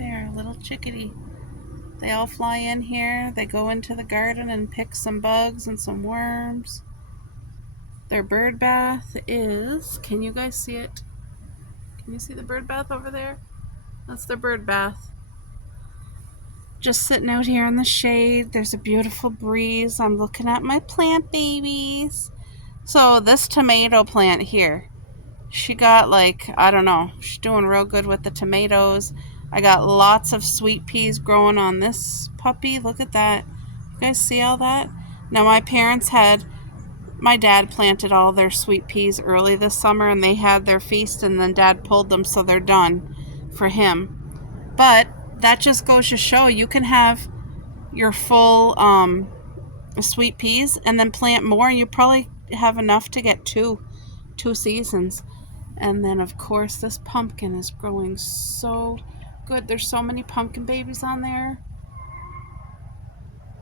there, little chickadee. They all fly in here. They go into the garden and pick some bugs and some worms. Their bird bath is, can you guys see it? Can you see the bird bath over there? That's their bird bath. Just sitting out here in the shade. There's a beautiful breeze. I'm looking at my plant babies. So this tomato plant here, she got like, I don't know, she's doing real good with the tomatoes. I got lots of sweet peas growing on this puppy. Look at that. You guys see all that? Now my dad planted all their sweet peas early this summer and they had their feast and then dad pulled them so they're done for him. But that just goes to show you can have your full sweet peas and then plant more and you probably have enough to get two seasons. And then of course this pumpkin is growing so good. There's so many pumpkin babies on there.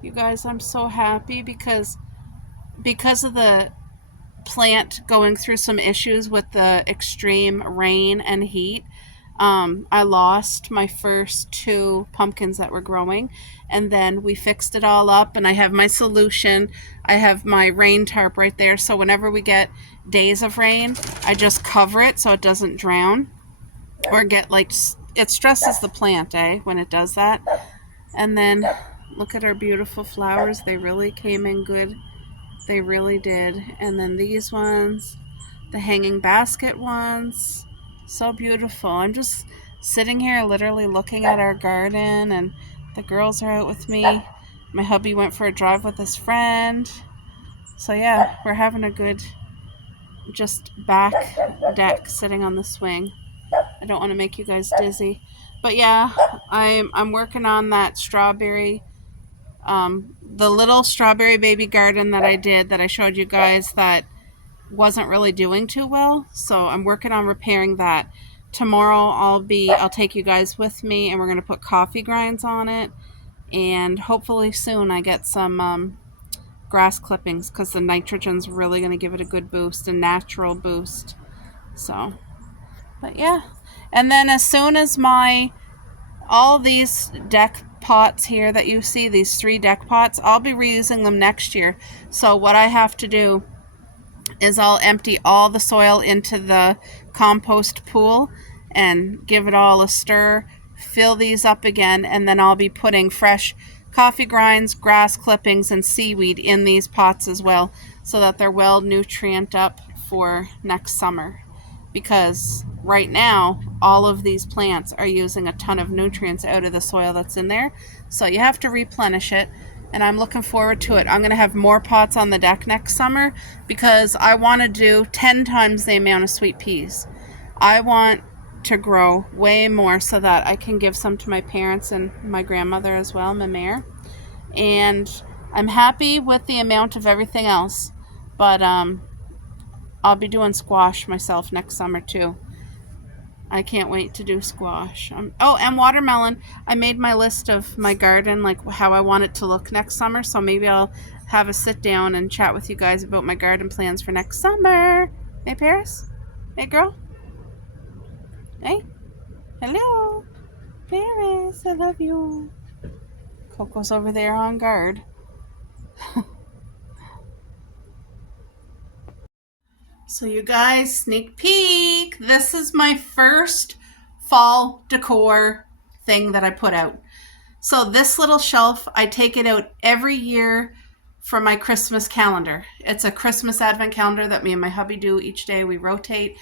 You guys, I'm so happy because of the plant going through some issues with the extreme rain and heat. I lost my first two pumpkins that were growing, and then we fixed it all up, and I have my solution. I have my rain tarp right there, so whenever we get days of rain, I just cover it so it doesn't drown or get like, it stresses the plant, when it does that. And then look at our beautiful flowers. They really came in good. They really did. And then these ones, the hanging basket ones, so beautiful. I'm just sitting here literally looking at our garden, and the girls are out with me. My hubby went for a drive with his friend. So yeah, we're having a good just back deck sitting on the swing. I don't want to make you guys dizzy. But yeah, I'm working on that strawberry, the little strawberry baby garden that I did that I showed you guys that wasn't really doing too well. So I'm working on repairing that. Tomorrow I'll take you guys with me and we're going to put coffee grinds on it. And hopefully soon I get some grass clippings because the nitrogen's really going to give it a good boost, a natural boost. So, but yeah. And then as soon as all these deck pots here that you see, these 3 deck pots, I'll be reusing them next year. So what I have to do is I'll empty all the soil into the compost pool and give it all a stir, fill these up again, and then I'll be putting fresh coffee grinds, grass clippings, and seaweed in these pots as well so that they're well nutrient up for next summer. Because right now, all of these plants are using a ton of nutrients out of the soil that's in there. So you have to replenish it. And I'm looking forward to it. I'm going to have more pots on the deck next summer because I want to do 10 times the amount of sweet peas. I want to grow way more so that I can give some to my parents and my grandmother as well, my mare. And I'm happy with the amount of everything else. But I'll be doing squash myself next summer too. I can't wait to do squash. Oh, and watermelon. I made my list of my garden, like how I want it to look next summer. So maybe I'll have a sit down and chat with you guys about my garden plans for next summer. Hey, Paris? Hey, girl? Hey? Hello? Paris, I love you. Coco's over there on guard. So you guys, sneak peek. This is my first fall decor thing that I put out. So this little shelf, I take it out every year for my Christmas calendar. It's a Christmas advent calendar that me and my hubby do each day. We rotate,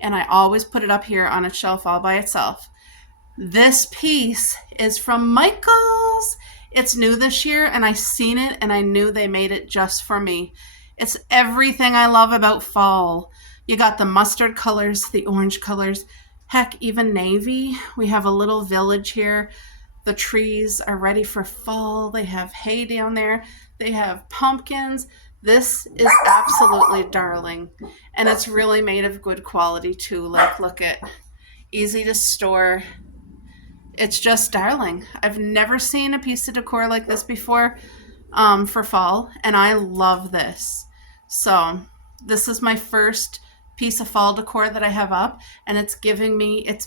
and I always put it up here on a shelf all by itself. This piece is from Michaels. It's new this year, and I seen it, and I knew they made it just for me. It's everything I love about fall. You got the mustard colors, the orange colors, heck, even navy. We have a little village here. The trees are ready for fall. They have hay down there. They have pumpkins. This is absolutely darling. And it's really made of good quality too. Like, look at, easy to store. It's just darling. I've never seen a piece of decor like this before for fall, and I love this. So this is my first piece of fall decor that I have up, and it's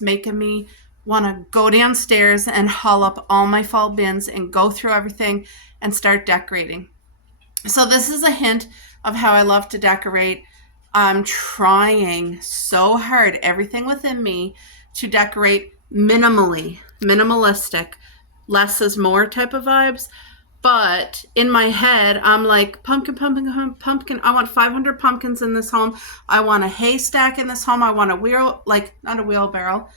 making me want to go downstairs and haul up all my fall bins and go through everything and start decorating. So this is a hint of how I love to decorate. I'm trying so hard, everything within me, to decorate minimally, minimalistic, less is more type of vibes. But in my head, I'm like, pumpkin, pumpkin, pumpkin. I want 500 pumpkins in this home. I want a haystack in this home. I want a wheel, like, not a wheelbarrow,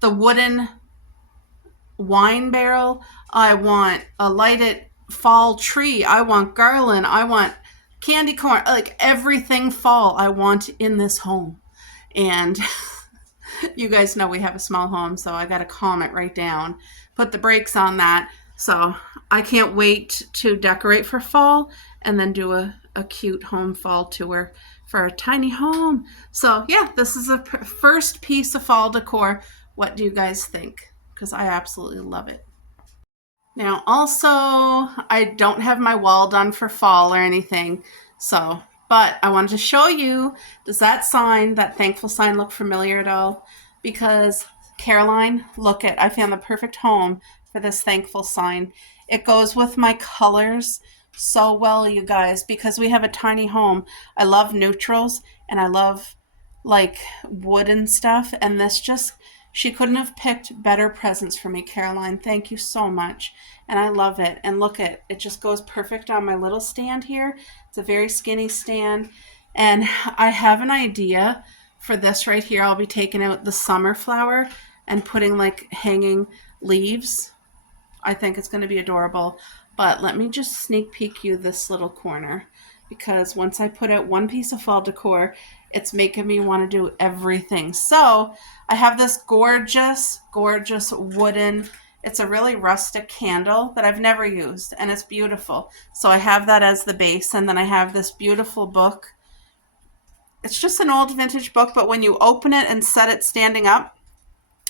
the wooden wine barrel. I want a lighted fall tree. I want garland. I want candy corn. Like everything fall I want in this home. And you guys know we have a small home, so I got to calm it right down. Put the brakes on that. So I can't wait to decorate for fall and then do a cute home fall tour for a tiny home. So yeah, this is a first piece of fall decor. What do you guys think? Because I absolutely love it. Now, also, I don't have my wall done for fall or anything, so, but I wanted to show you, does that sign, that thankful sign look familiar at all? Because, Caroline, look at, I found the perfect home for this thankful sign. It goes with my colors so well, you guys, because we have a tiny home. I love neutrals, and I love, like, wood and stuff, and this just, she couldn't have picked better presents for me, Caroline. Thank you so much. And I love it. And look at it, just goes perfect on my little stand here. It's a very skinny stand. And I have an idea for this right here. I'll be taking out the summer flower and putting like hanging leaves. I think it's going to be adorable. But let me just sneak peek you this little corner, because once I put out one piece of fall decor, it's making me want to do everything. So I have this gorgeous, gorgeous wooden, it's a really rustic candle that I've never used, and it's beautiful. So I have that as the base, and then I have this beautiful book. It's just an old vintage book, but when you open it and set it standing up,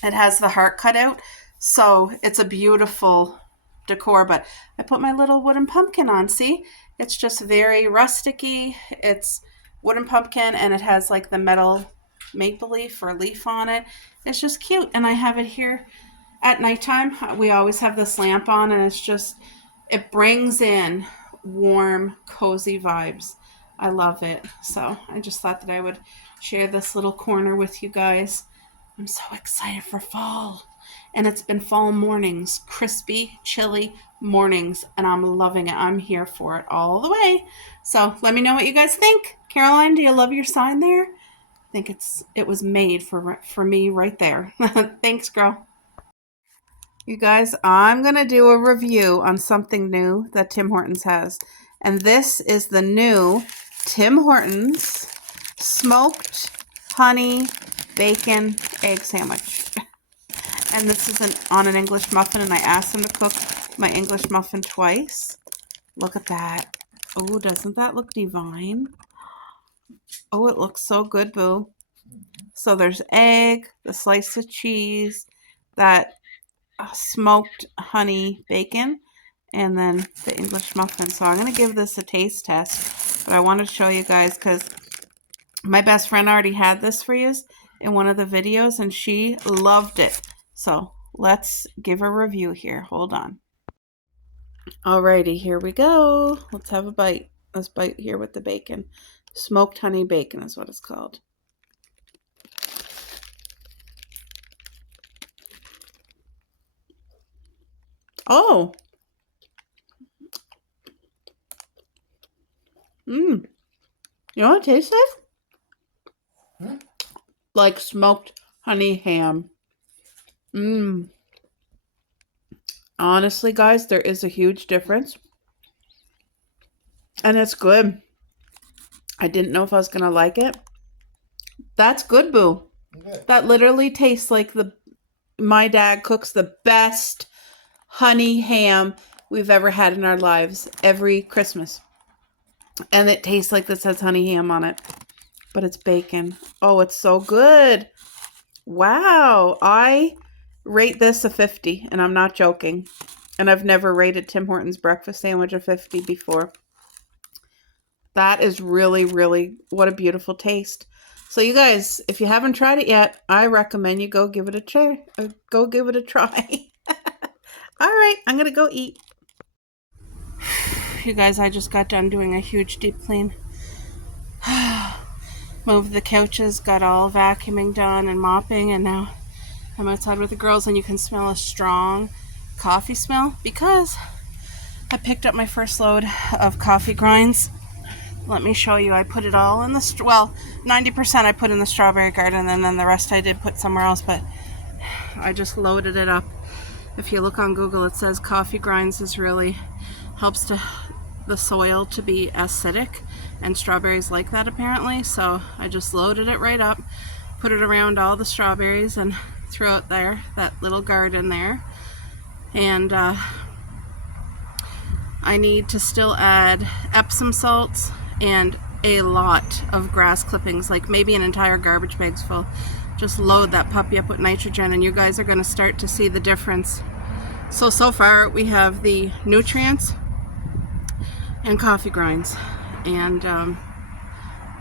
it has the heart cut out. So it's a beautiful decor, but I put my little wooden pumpkin on. See, it's just very rusticy. It's wooden pumpkin, and it has like the metal maple leaf or leaf on it. It's just cute, and I have it here at nighttime. We always have this lamp on, and it's just, it brings in warm, cozy vibes. I love it. So I just thought that I would share this little corner with you guys. I'm so excited for fall. And it's been fall mornings, crispy, chilly mornings, and I'm loving it. I'm here for it all the way. So let me know what you guys think. Caroline, do you love your sign there? I think it was made for me right there. Thanks, girl. You guys, I'm going to do a review on something new that Tim Hortons has. And this is the new Tim Hortons smoked honey bacon egg sandwich. And this is on an English muffin, and I asked them to cook my English muffin twice. Look at that. Oh, doesn't that look divine? Oh, it looks so good, boo. So there's egg, the slice of cheese, that smoked honey bacon, and then the English muffin. So I'm going to give this a taste test, but I want to show you guys because my best friend already had this for you in one of the videos, and she loved it. So let's give a review here. Hold on. Alrighty, here we go. Let's have a bite. Let's bite here with the bacon. Smoked honey bacon is what it's called. Oh. You know what it tastes like? Like smoked honey ham. Honestly, guys, there is a huge difference. And it's good. I didn't know if I was going to like it. That's good, boo. Okay. That literally tastes like my dad cooks the best honey ham we've ever had in our lives every Christmas. And it tastes like this has honey ham on it. But it's bacon. Oh, it's so good. Wow. I rate this a 50, and I'm not joking. And I've never rated Tim Hortons breakfast sandwich a 50 before. That is really, really, what a beautiful taste. So you guys, if you haven't tried it yet, I recommend you go give it a try. Go give it a try. All right, I'm gonna go eat. You guys, I just got done doing a huge deep clean. Moved the couches, got all vacuuming done and mopping, and now I'm outside with the girls, and you can smell a strong coffee smell because I picked up my first load of coffee grinds. Let me show you. I put it all in the, 90% I put in the strawberry garden, and then the rest I did put somewhere else, but I just loaded it up. If you look on Google, it says coffee grinds helps the soil to be acidic, and strawberries like that apparently, so I just loaded it right up, put it around all the strawberries and threw it there, that little garden there. And I need to still add Epsom salts and a lot of grass clippings, like maybe an entire garbage bag's full. Just load that puppy up with nitrogen, and you guys are going to start to see the difference. So far we have the nutrients and coffee grinds, and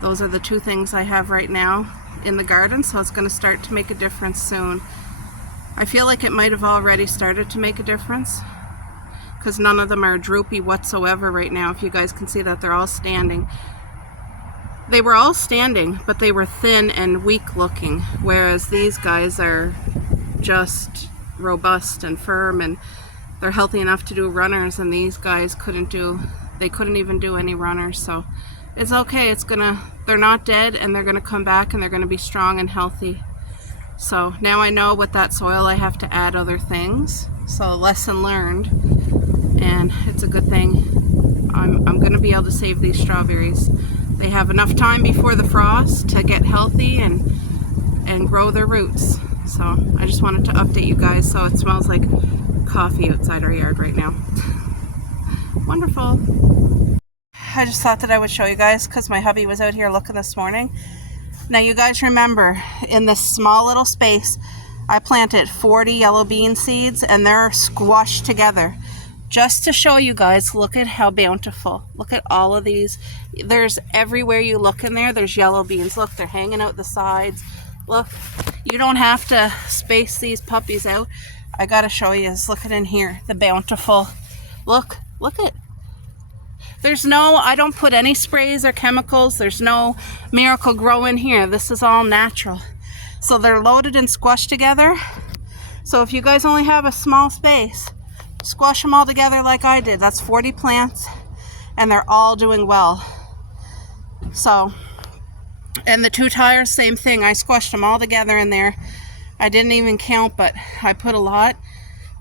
those are the two things I have right now in the garden, so it's going to start to make a difference soon. I feel like it might have already started to make a difference because none of them are droopy whatsoever right now. If you guys can see that, they're all standing. They were all standing, but they were thin and weak looking, whereas these guys are just robust and firm, and they're healthy enough to do runners, and these guys couldn't even do any runners. So it's okay. They're not dead, and they're gonna come back, and they're gonna be strong and healthy. So now I know with that soil I have to add other things. So lesson learned, and it's a good thing. I'm gonna be able to save these strawberries. They have enough time before the frost to get healthy and grow their roots. So I just wanted to update you guys. So it smells like coffee outside our yard right now. Wonderful. I just thought that I would show you guys because my hubby was out here looking this morning. Now you guys remember, in this small little space, I planted 40 yellow bean seeds, and they're squashed together. Just to show you guys, look at how bountiful. Look at all of these. There's everywhere you look in there, there's yellow beans. Look, they're hanging out the sides. Look, you don't have to space these puppies out. I gotta show you this. Look at in here, the bountiful. Look at. I don't put any sprays or chemicals. There's no miracle grow in here. This is all natural. So they're loaded and squashed together. So if you guys only have a small space, squash them all together like I did. That's 40 plants, and they're all doing well. So, and the 2 tires, same thing. I squashed them all together in there. I didn't even count, but I put a lot.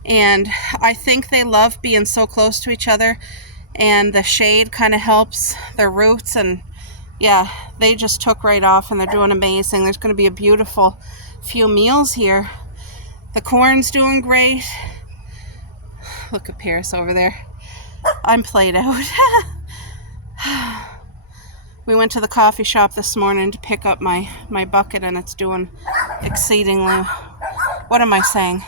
And I think they love being so close to each other, and the shade kind of helps their roots. And yeah, they just took right off, and they're doing amazing. There's going to be a beautiful few meals here. The corn's doing great. Look at Paris over there. I'm played out. We went to the coffee shop this morning to pick up my bucket, and it's doing exceedingly. What am I saying?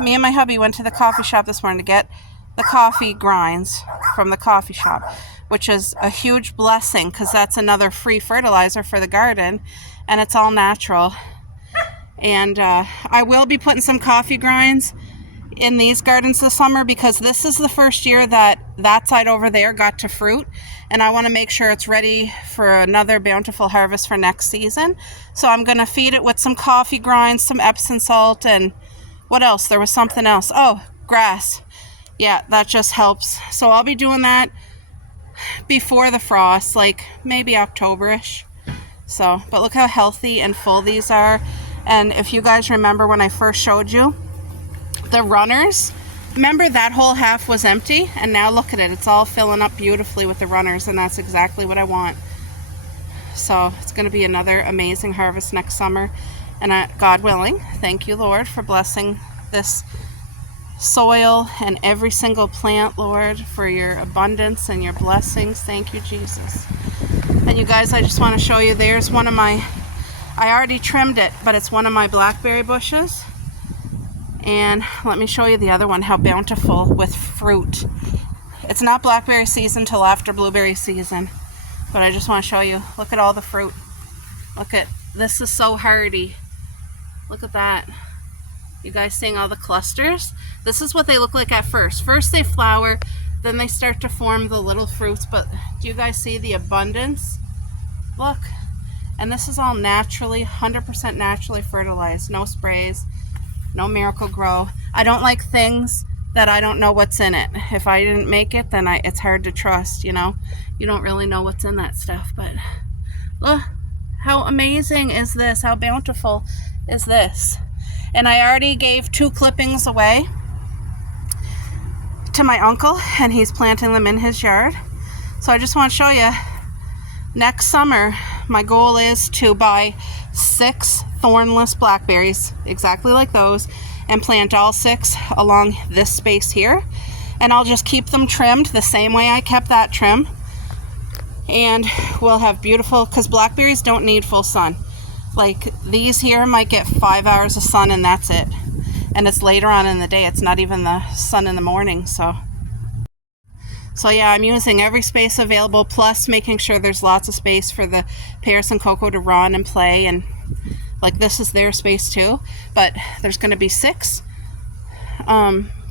Me and my hubby went to the coffee shop this morning to get the coffee grinds from the coffee shop, which is a huge blessing because that's another free fertilizer for the garden, and it's all natural. And I will be putting some coffee grinds in these gardens this summer because this is the first year that side over there got to fruit, and I want to make sure it's ready for another bountiful harvest for next season. So I'm going to feed it with some coffee grinds, some Epsom salt, and what else? There was something else. Oh, grass. Yeah, that just helps. So I'll be doing that before the frost, like maybe October-ish. So, but look how healthy and full these are. And if you guys remember when I first showed you the runners, remember that whole half was empty, and now look at it. It's all filling up beautifully with the runners, and that's exactly what I want. So it's going to be another amazing harvest next summer. And God willing, thank you, Lord, for blessing this soil and every single plant, Lord, for your abundance and your blessings. Thank you, Jesus. And you guys, I just want to show you, there's one of my, I already trimmed it, but it's one of my blackberry bushes. And let me show you the other one, how bountiful with fruit. It's not blackberry season till after blueberry season, but I just want to show you, look at all the fruit. Look at, this is so hardy. Look at that. You guys seeing all the clusters? This is what they look like at first. First they flower, then they start to form the little fruits, but do you guys see the abundance? Look. And this is all naturally, 100% naturally fertilized. No sprays, no Miracle-Gro. I don't like things that I don't know what's in it. If I didn't make it, then it's hard to trust, you know? You don't really know what's in that stuff, but look, how amazing is this? How bountiful is this? And I already gave 2 clippings away to my uncle, and he's planting them in his yard. So I just want to show you, next summer, my goal is to buy 6 thornless blackberries, exactly like those, and plant all 6 along this space here. And I'll just keep them trimmed the same way I kept that trim. And we'll have beautiful, because blackberries don't need full sun. Like these here might get 5 hours of sun and that's it. And it's later on in the day. It's not even the sun in the morning. So yeah, I'm using every space available, plus making sure there's lots of space for the Paris and Coco to run and play. And like this is their space too. But there's going to be 6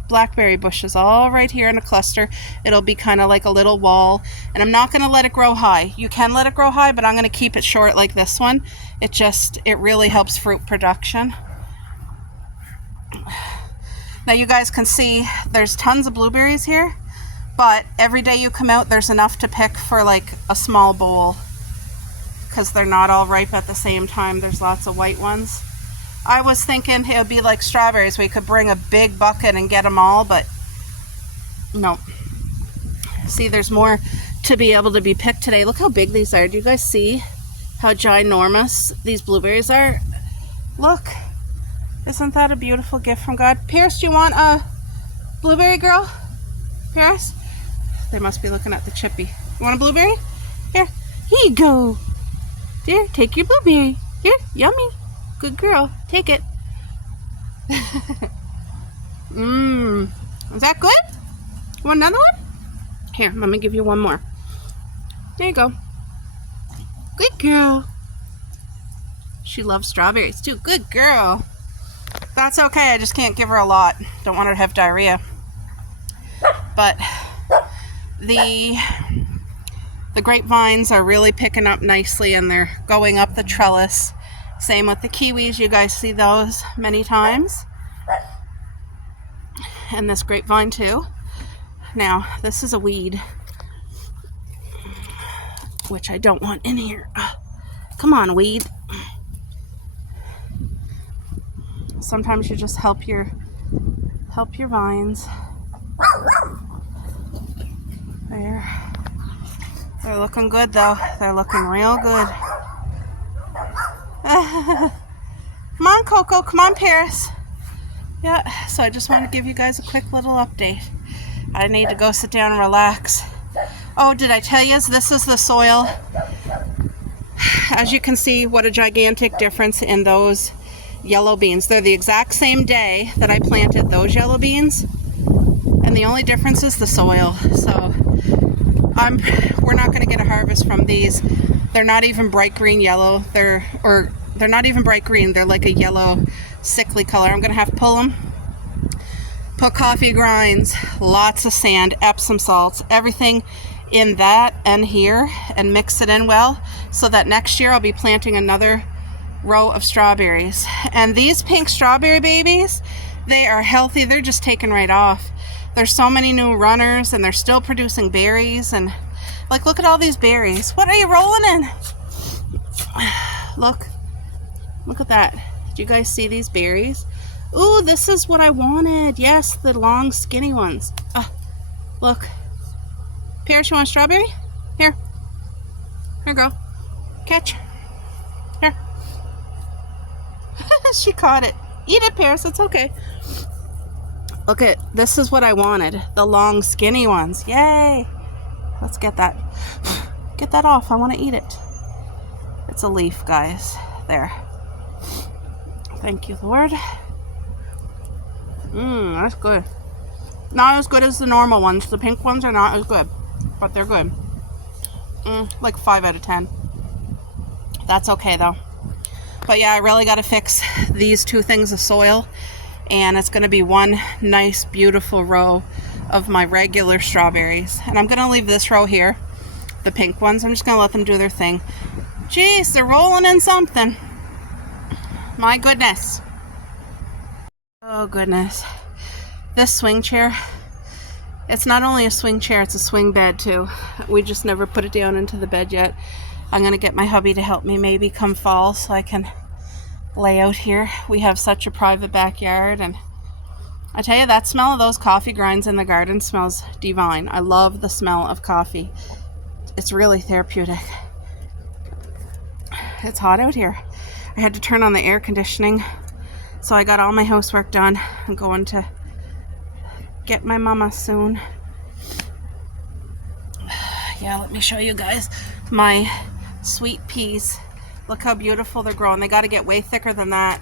blackberry bushes all right here in a cluster. It'll be kind of like a little wall, and I'm not going to let it grow high. You can let it grow high, but I'm going to keep it short like this one. It really helps fruit production. Now you guys can see there's tons of blueberries here, but every day you come out there's enough to pick for like a small bowl, because they're not all ripe at the same time. There's lots of white ones. I was thinking it would be like strawberries. We could bring a big bucket and get them all, but no. See, there's more to be able to be picked today. Look how big these are. Do you guys see how ginormous these blueberries are? Look. Isn't that a beautiful gift from God? Pierce, do you want a blueberry, girl? Pierce? They must be looking at the chippy. You want a blueberry? Here you go. There, take your blueberry. Here, yummy. Good girl. Take it. Is that good? You want another one? Here, let me give you one more. There you go. Good girl. She loves strawberries too. Good girl. That's okay. I just can't give her a lot. Don't want her to have diarrhea. But the grapevines are really picking up nicely, and they're going up the trellis. Same with the kiwis. You guys see those many times. And this grapevine too. Now, this is a weed, which I don't want in here. Come on, weed. Sometimes you just help your vines. They're looking good though. They're looking real good. Come on, Coco. Come on, Paris. Yeah, so I just want to give you guys a quick little update. I need to go sit down and relax. Oh, did I tell you this is the soil? As you can see, what a gigantic difference in those yellow beans. They're the exact same day that I planted those yellow beans, and the only difference is the soil. So we're not going to get a harvest from these. They're not even bright green yellow. They're not even bright green. They're like a yellow, sickly color. I'm going to have to pull them. Put coffee grinds, lots of sand, Epsom salts, everything in that and here, and mix it in well, so that next year I'll be planting another row of strawberries. And these pink strawberry babies, they are healthy. They're just taken right off. There's so many new runners, and they're still producing berries. And like, look at all these berries. What are you rolling in? Look at that. Do you guys see these berries? Ooh, this is what I wanted. Yes, the long skinny ones. Look. Paris, you want a strawberry? Here, girl. Catch. Here. She caught it. Eat it, Paris. It's okay. Look at, this is what I wanted. The long skinny ones. Yay. Let's get that. Get that off. I want to eat it. It's a leaf, guys. There. Thank you, Lord. That's good. Not as good as the normal ones. The pink ones are not as good, but they're good. Like 5 out of 10. That's okay though. But yeah, I really got to fix these two things of soil, and it's going to be one nice, beautiful row of my regular strawberries. And I'm going to leave this row here, the pink ones. I'm just going to let them do their thing. Jeez, they're rolling in something. My goodness. Oh goodness. This swing chair, it's not only a swing chair, it's a swing bed too. We just never put it down into the bed yet. I'm going to get my hubby to help me maybe come fall so I can lay out here. We have such a private backyard, and I tell you, that smell of those coffee grinds in the garden smells divine. I love the smell of coffee. It's really therapeutic. It's hot out here. I had to turn on the air conditioning, so I got all my housework done. I'm going to get my mama soon. Yeah, let me show you guys my sweet peas. Look how beautiful they're growing. They got to get way thicker than that.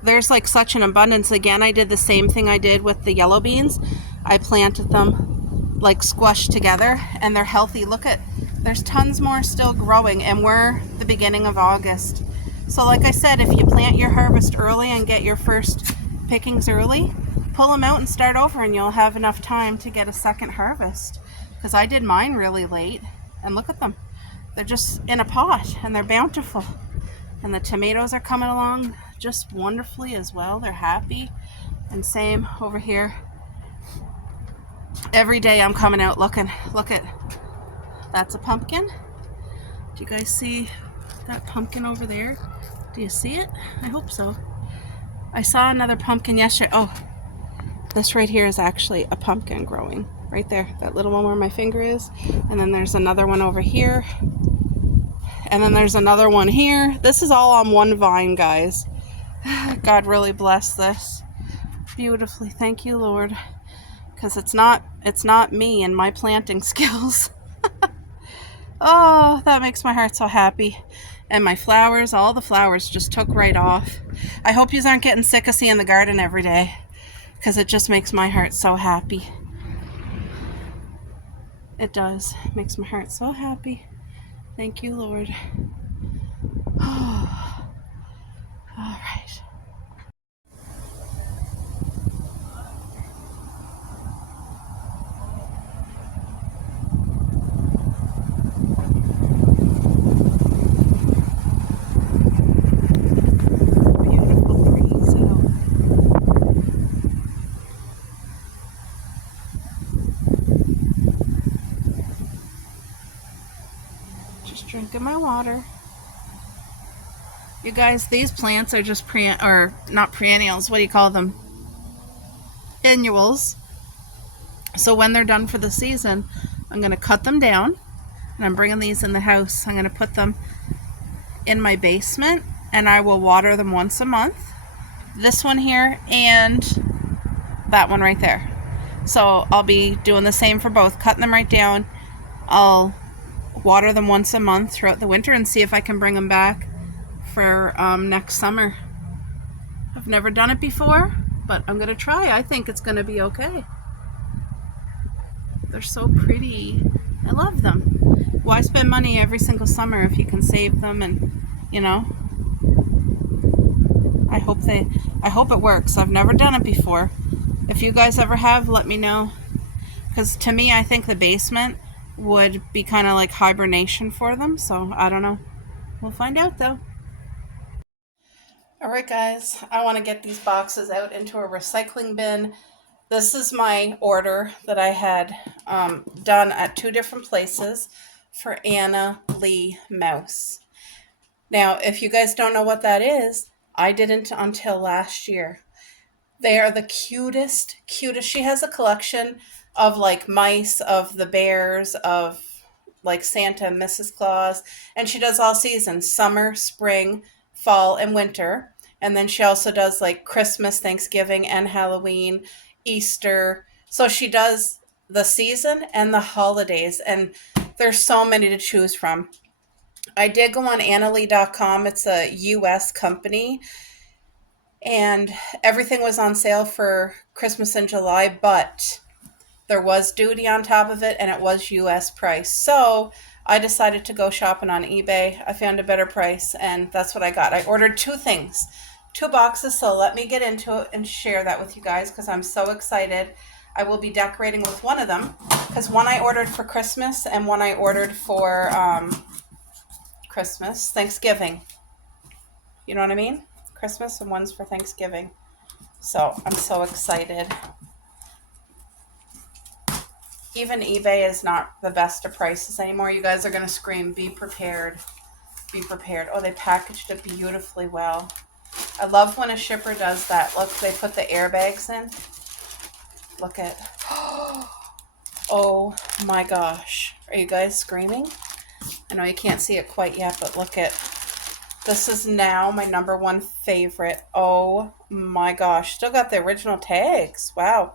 There's like such an abundance. Again, I did the same thing I did with the yellow beans. I planted them like squashed together, and they're healthy. Look at, there's tons more still growing, and we're the beginning of August. So like I said, if you plant your harvest early and get your first pickings early, pull them out and start over, and you'll have enough time to get a second harvest. Because I did mine really late, and look at them. They're just in a pot, and they're bountiful. And the tomatoes are coming along just wonderfully as well. They're happy. And same over here. Every day I'm coming out looking. Look at, that's a pumpkin. Do you guys see that pumpkin over there? Do you see it? I hope so. I saw another pumpkin yesterday. Oh, this right here is actually a pumpkin growing. Right there, that little one where my finger is. And then there's another one over here. And then there's another one here. This is all on one vine, guys. God really bless this beautifully. Thank you, Lord. Because it's not me and my planting skills. Oh, that makes my heart so happy. And my flowers, all the flowers just took right off. I hope you aren't getting sick of seeing the garden every day, because it just makes my heart so happy. It does. It makes my heart so happy. Thank you, Lord. Oh, all right. Beautiful breeze out. Just drinking my water. You guys, these plants are just not perennials. What do you call them? Annuals. So when they're done for the season, I'm going to cut them down, and I'm bringing these in the house. I'm going to put them in my basement, and I will water them once a month. This one here and that one right there. So I'll be doing the same for both, cutting them right down. I'll water them once a month throughout the winter and see if I can bring them back for next summer. I've never done it before, but I'm going to try. I think it's going to be okay. They're so pretty. I love them. Why spend money every single summer if you can save them? And you know, I hope it works. I've never done it before. If you guys ever have, let me know. Because to me, I think the basement would be kind of like hibernation for them. So I don't know. We'll find out though. All right, guys, I want to get these boxes out into a recycling bin. This is my order that I had done at 2 different places for Anna Lee Mouse. Now, if you guys don't know what that is, I didn't until last year. They are the cutest. She has a collection of like mice, of the bears, of like Santa and Mrs. Claus, and she does all seasons: summer, spring, fall, and winter. And then she also does like Christmas, Thanksgiving, and Halloween, Easter. So she does the season and the holidays, and there's so many to choose from. I did go on Annalee.com. It's a US company, and everything was on sale for Christmas in July, but there was duty on top of it, and it was US price. So I decided to go shopping on eBay. I found a better price, and that's what I got. I ordered two things, two boxes. So let me get into it and share that with you guys because I'm so excited. I will be decorating with one of them because one I ordered for Christmas and one I ordered for Thanksgiving. You know what I mean? Christmas and one's for Thanksgiving. So I'm so excited. Even eBay is not the best of prices anymore. You guys are going to scream, be prepared. Be prepared. Oh, they packaged it beautifully well. I love when a shipper does that. Look, they put the airbags in. Look at. Oh my gosh. Are you guys screaming? I know you can't see it quite yet, but look at. This is now my number one favorite. Oh my gosh. Still got the original tags. Wow.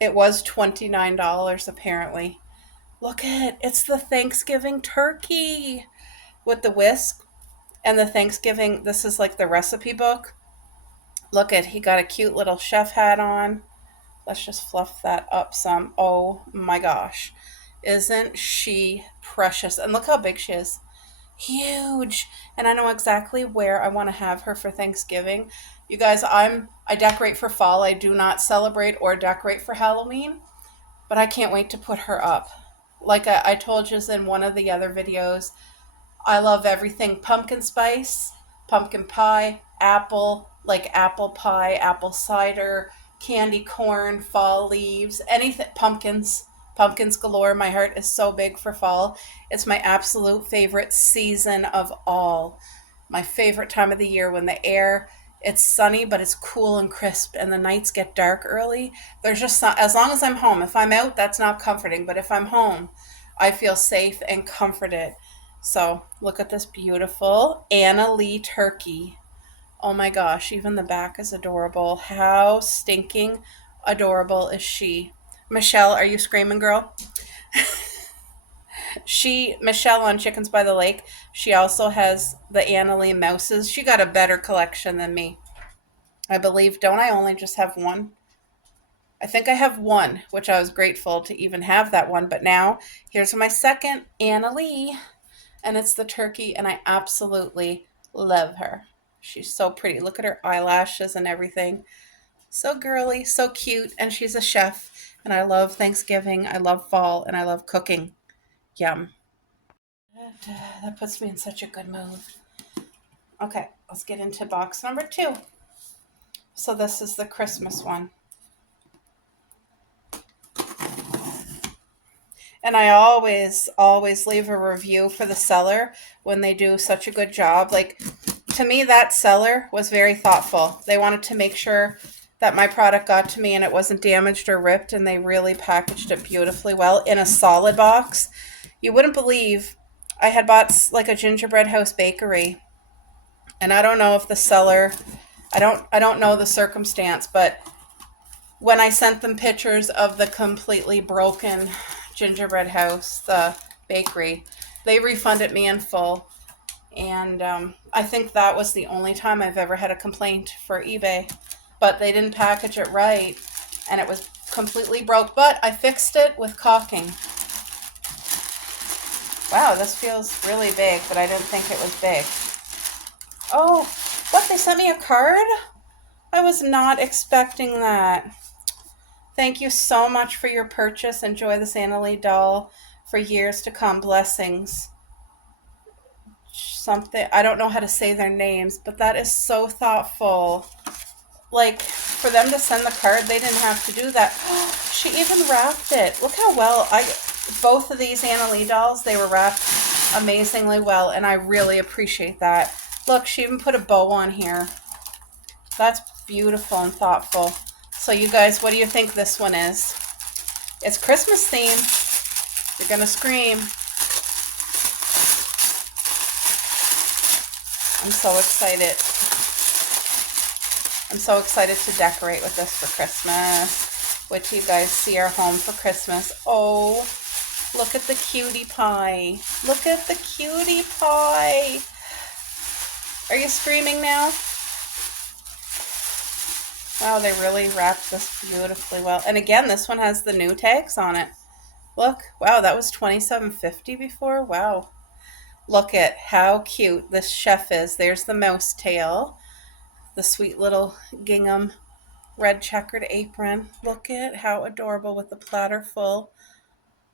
It was $29 apparently. Look at it. It's the Thanksgiving turkey with the whisk and the Thanksgiving. This is like the recipe book. Look at, he got a cute little chef hat on. Let's just fluff that up some. Oh my gosh. Isn't she precious? And look how big she is. Huge. And I know exactly where I want to have her for Thanksgiving. You guys, I decorate for fall. I do not celebrate or decorate for Halloween, but I can't wait to put her up. Like I told you in one of the other videos, I love everything pumpkin spice, pumpkin pie, apple, like apple pie, apple cider, candy corn, fall leaves, anything, pumpkins. Pumpkins galore. My heart is so big for fall. It's my absolute favorite season of all. My favorite time of the year when the air, it's sunny but it's cool and crisp and the nights get dark early. There's just as long as I'm home. If I'm out, that's not comforting, but if I'm home, I feel safe and comforted. So look at this beautiful Anna Lee turkey. Oh my gosh, even the back is adorable. How stinking adorable is she? Michelle, are you screaming, girl? Michelle on Chickens by the Lake, she also has the Anna Lee mouses. She got a better collection than me. I believe, don't I only just have one? I think I have one, which I was grateful to even have that one. But now, here's my second Anna Lee, and it's the turkey, and I absolutely love her. She's so pretty. Look at her eyelashes and everything. So girly, so cute, and she's a chef. And I love Thanksgiving, I love fall, and I love cooking. Yum. That puts me in such a good mood. Okay, let's get into box number 2. So this is the Christmas one. And I always leave a review for the seller when they do such a good job. Like, to me, that seller was very thoughtful. They wanted to make sure that my product got to me and it wasn't damaged or ripped, and they really packaged it beautifully well in a solid box. You wouldn't believe, I had bought like a gingerbread house bakery, and I don't know if the seller, I don't know the circumstance, but when I sent them pictures of the completely broken gingerbread house, the bakery, they refunded me in full. And I think that was the only time I've ever had a complaint for eBay. But they didn't package it right, and it was completely broke. But I fixed it with caulking. Wow, this feels really big, but I didn't think it was big. Oh, what? They sent me a card? I was not expecting that. Thank you so much for your purchase. Enjoy this Anna Lee doll for years to come. Blessings. Something, I don't know how to say their names, but that is so thoughtful. Like, for them to send the card, they didn't have to do that. She even wrapped it. Look how well both of these Anna Lee dolls, they were wrapped amazingly well, and I really appreciate that. Look, she even put a bow on here. That's beautiful and thoughtful. So you guys, what do you think this one is? It's Christmas themed. You're gonna scream. I'm so excited. I'm so excited to decorate with this for Christmas. Wait till you guys see our home for Christmas. Oh, look at the cutie pie. Look at the cutie pie. Are you screaming now? Wow, they really wrapped this beautifully well. And again, this one has the new tags on it. Look, wow, that was $27.50 before. Wow. Look at how cute this chef is. There's the mouse tail, the sweet little gingham red checkered apron. Look at how adorable with the platter full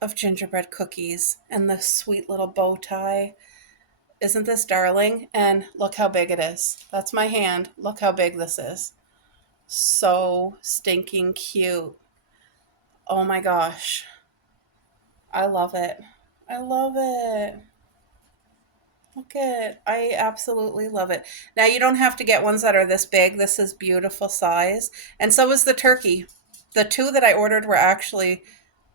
of gingerbread cookies and the sweet little bow tie. Isn't this darling? And look how big it is. That's my hand. Look how big this is. So stinking cute. Oh my gosh. I love it. I love it. Look at, I absolutely love it. Now you don't have to get ones that are this big. This is beautiful size. And so is the turkey. The two that I ordered were actually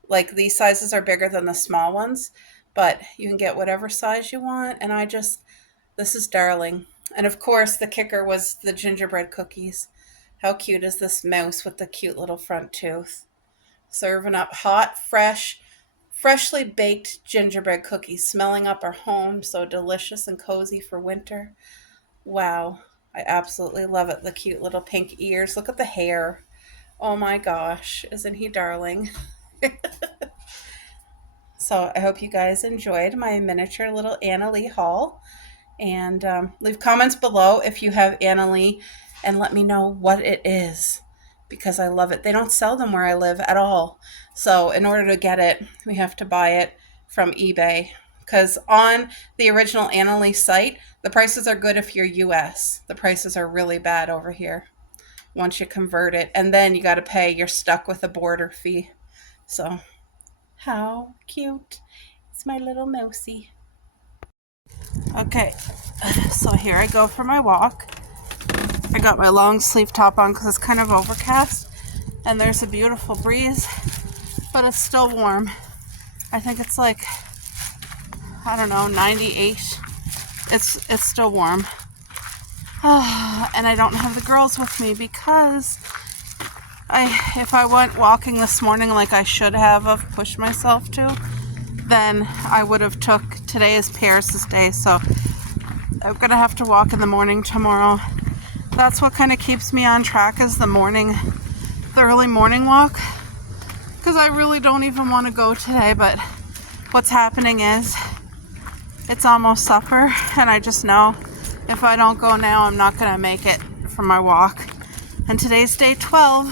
like these sizes are bigger than the small ones, but you can get whatever size you want. And this is darling. And of course, the kicker was the gingerbread cookies. How cute is this mouse with the cute little front tooth? Serving up hot, freshly baked gingerbread cookies, smelling up our home, so delicious and cozy for winter. Wow, I absolutely love it. The cute little pink ears. Look at the hair. Oh my gosh, isn't he darling? So I hope you guys enjoyed my miniature little Anna Lee haul. And leave comments below if you have Anna Lee and let me know what it is because I love it. They don't sell them where I live at all. So in order to get it, we have to buy it from eBay because on the original Anna Lee site, the prices are good if you're US. The prices are really bad over here once you convert it. And then you got to pay, you're stuck with a border fee. So how cute. It's my little mousey. Okay, so here I go for my walk. I got my long sleeve top on because it's kind of overcast and there's a beautiful breeze, but it's still warm. I think it's like, I don't know, 98. It's still warm. And I don't have the girls with me because if I went walking this morning like I should have pushed myself to, then I would have took, today is Paris's day, so I'm gonna have to walk in the morning tomorrow. That's what kind of keeps me on track is the early morning walk, because I really don't even want to go today, but what's happening is it's almost supper and I just know if I don't go now I'm not gonna make it for my walk. And today's day 12,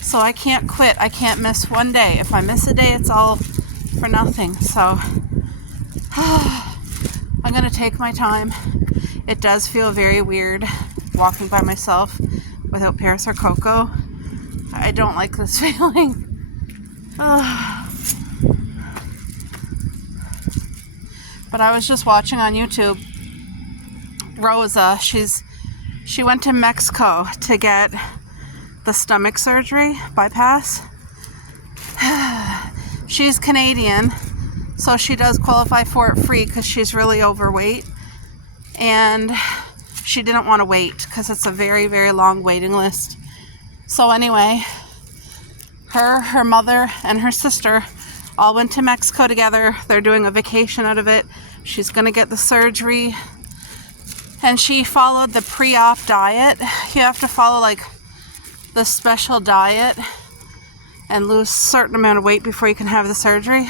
so I can't quit. I can't miss one day. If I miss a day, it's all for nothing. So I'm gonna take my time. It does feel very weird walking by myself without Paris or Coco. I don't like this feeling. But I was just watching on YouTube. Rosa, she went to Mexico to get the stomach surgery bypass. She's Canadian, so she does qualify for it free because she's really overweight. And she didn't want to wait because it's a very, very long waiting list. So anyway, her mother and her sister all went to Mexico together. They're doing a vacation out of it. She's going to get the surgery. And she followed the pre-op diet. You have to follow like the special diet and lose a certain amount of weight before you can have the surgery.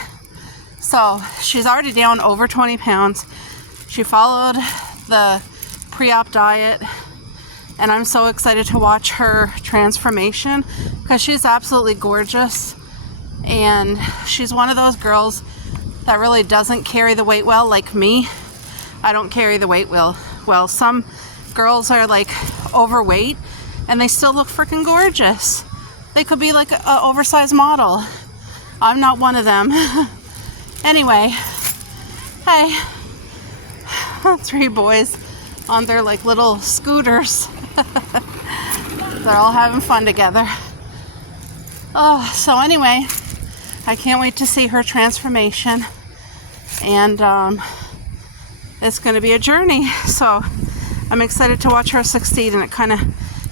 So she's already down over 20 pounds. She followed the pre-op diet, and I'm so excited to watch her transformation because she's absolutely gorgeous. And she's one of those girls that really doesn't carry the weight well, like me. I don't carry the weight well. Some girls are like overweight and they still look freaking gorgeous. They could be like an oversized model. I'm not one of them. Anyway, hey, 3 boys on their like little scooters. They're all having fun together. Oh, so anyway, I can't wait to see her transformation. And it's going to be a journey. So I'm excited to watch her succeed, and it kind of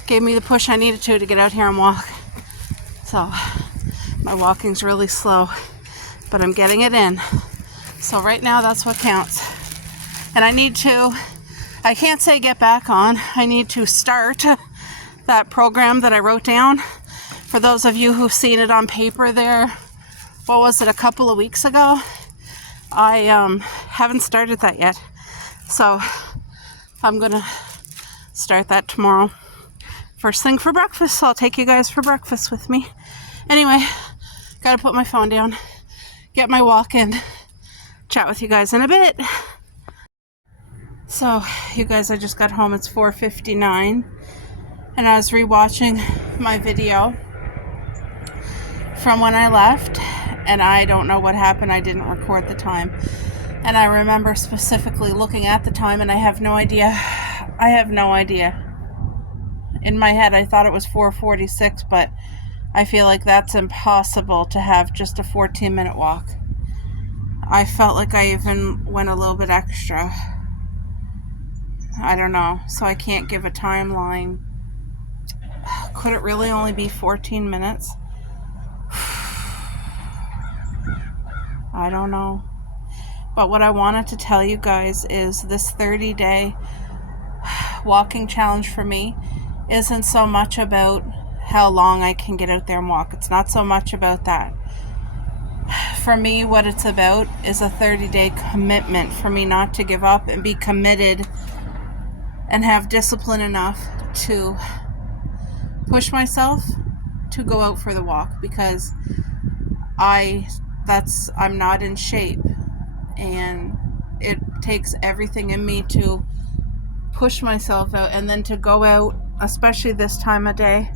gave me the push I needed to get out here and walk. So my walking's really slow, but I'm getting it in. So right now that's what counts. And I can't say get back on. I need to start that program that I wrote down. For those of you who've seen it on paper there, what was it, a couple of weeks ago. I haven't started that yet. So I'm going to start that tomorrow. First thing for breakfast. So I'll take you guys for breakfast with me. Anyway, got to put my phone down, get my walk in, chat with you guys in a bit. So, you guys, I just got home. It's 4:59, and I was rewatching my video from when I left, and I don't know what happened. I didn't record the time, and I remember specifically looking at the time, and I have no idea. In my head, I thought it was 4:46, but I feel like that's impossible to have just a 14-minute walk. I felt like I even went a little bit extra. I don't know, so I can't give a timeline. Could it really only be 14 minutes? I don't know. But what I wanted to tell you guys is this 30-day walking challenge for me isn't so much about how long I can get out there and walk. It's not so much about that. For me, what it's about is a 30-day commitment for me not to give up and be committed and have discipline enough to push myself to go out for the walk, because I'm not in shape, and it takes everything in me to push myself out, and then to go out, especially this time of day.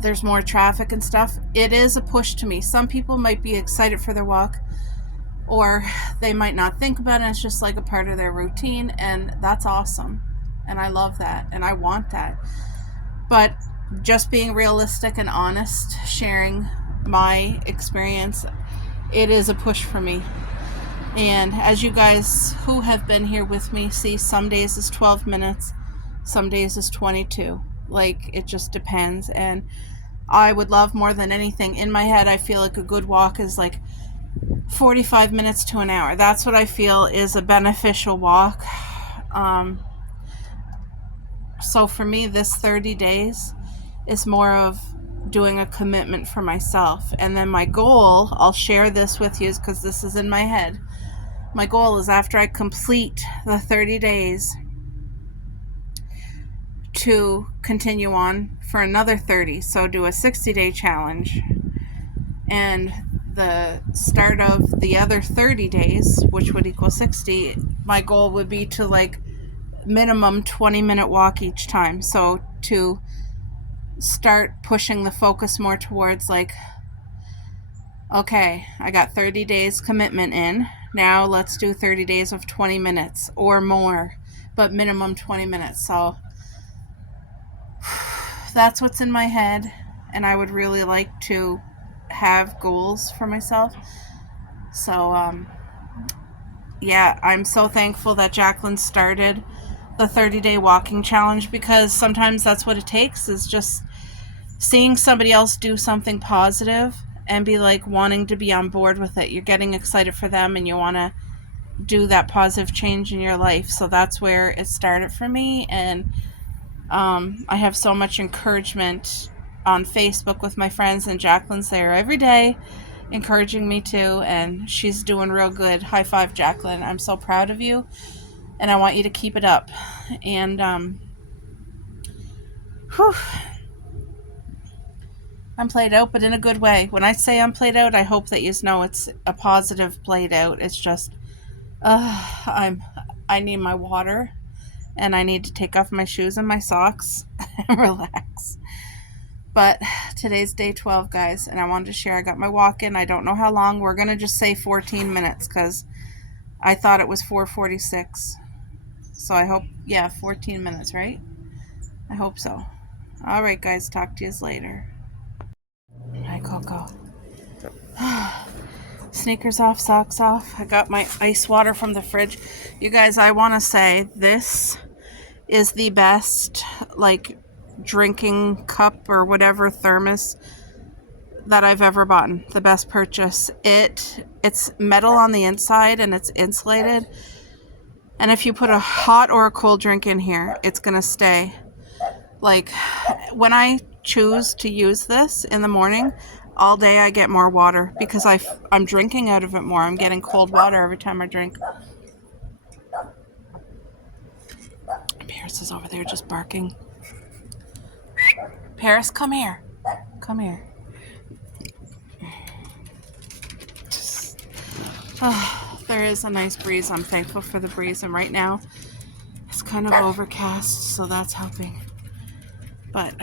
There's more traffic and stuff. It is a push to me. Some people might be excited for their walk, or they might not think about it. It's just like a part of their routine, and that's awesome. And I love that, and I want that. But just being realistic and honest, sharing my experience, it is a push for me. And as you guys who have been here with me see, some days is 12 minutes, some days is 22. Like, it just depends. And I would love more than anything, in my head, I feel like a good walk is like 45 minutes to an hour. That's what I feel is a beneficial walk. So for me, this 30 days is more of doing a commitment for myself. And then my goal, I'll share this with you because this is in my head. My goal is, after I complete the 30 days, to continue on for another 30. So do a 60-day challenge. And the start of the other 30 days, which would equal 60, my goal would be to like minimum 20-minute walk each time. So to start pushing the focus more towards like, okay, I got 30 days commitment in. Now let's do 30 days of 20 minutes or more, but minimum 20 minutes. So that's what's in my head, and I would really like to have goals for myself. So yeah, I'm so thankful that Jacqueline started the 30-day walking challenge, because sometimes that's what it takes, is just seeing somebody else do something positive and be like wanting to be on board with it. You're getting excited for them, and you want to do that positive change in your life. So that's where it started for me. And I have so much encouragement on Facebook with my friends, and Jacqueline's there every day encouraging me too, and she's doing real good. High five, Jacqueline. I'm so proud of you, and I want you to keep it up. And I'm played out, but in a good way. When I say I'm played out, I hope that you know it's a positive played out. It's just I need my water, and I need to take off my shoes and my socks and relax. But today's day 12, guys, and I wanted to share. I got my walk in. I don't know how long. We're going to just say 14 minutes because I thought it was 4:46. So I hope, 14 minutes, right? I hope so. All right, guys, talk to you later. Hi, Coco. Sneakers off, socks off. I got my ice water from the fridge. You guys, I want to say this is the best, like, drinking cup or whatever, thermos that I've ever bought. The best purchase. It's metal on the inside and it's insulated. And if you put a hot or a cold drink in here, it's going to stay. Like, when I choose to use this in the morning, all day I get more water because I'm drinking out of it more. I'm getting cold water every time I drink. Paris is over there just barking. Paris, come here. Come here. There is a nice breeze. I'm thankful for the breeze, and right now it's kind of overcast, so that's helping. But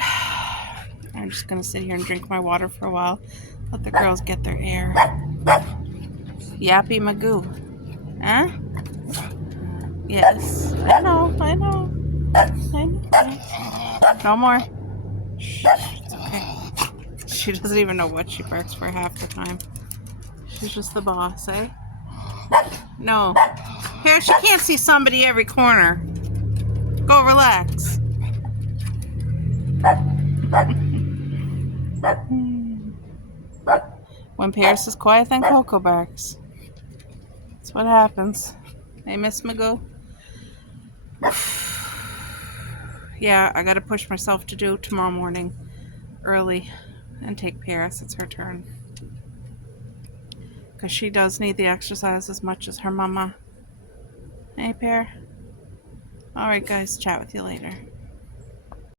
I'm just gonna sit here and drink my water for a while. Let the girls get their air. Yappy Magoo. Huh? Yes. I know. No more. Shh, it's okay. She doesn't even know what she barks for half the time. She's just the boss, eh? No. Here, she can't see somebody every corner. Go relax. When Paris is quiet, then Coco barks. That's what happens. Hey, Miss Magoo. Yeah, I gotta push myself to do tomorrow morning early and take Paris. It's her turn. Because she does need the exercise as much as her mama. Hey, Pear. Alright, guys. Chat with you later.